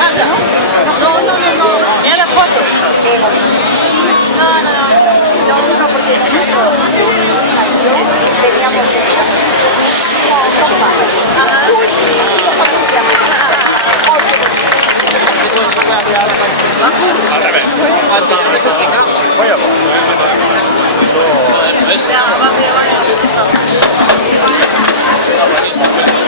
Pasa. No, no, no, no. Era la foto. No, no, no. No, no, porque nosotros teníamos que Ajá. Feuerball. Ja, aber wir waren ja.